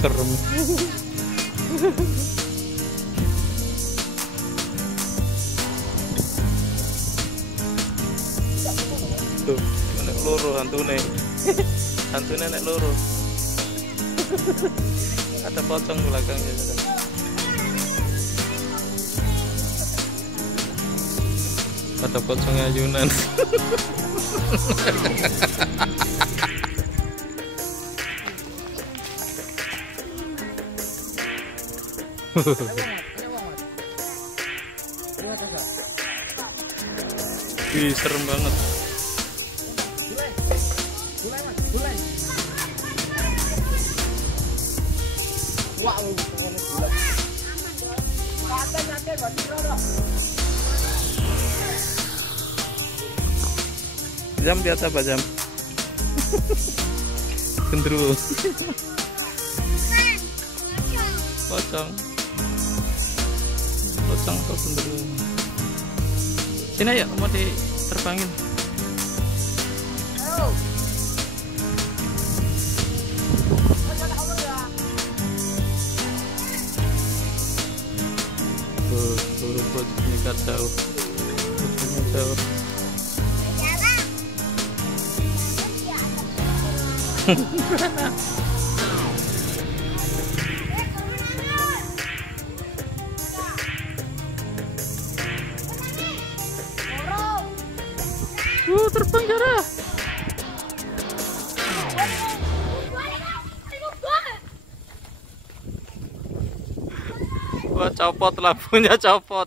serem. Tuh, nek loro hantune. Hantune nek loro. Ada pocong belakangnya. Ada pocong ayunan. Wih, serem banget. Jam biasa apa jam? Gendruwo. Pocong. Pocong atau gendruwo. Sini ya, mau diterbangin. Buru pocongnya kacau. Pocongnya jauh. Terbang Zara. Wah, copot lampunya, copot.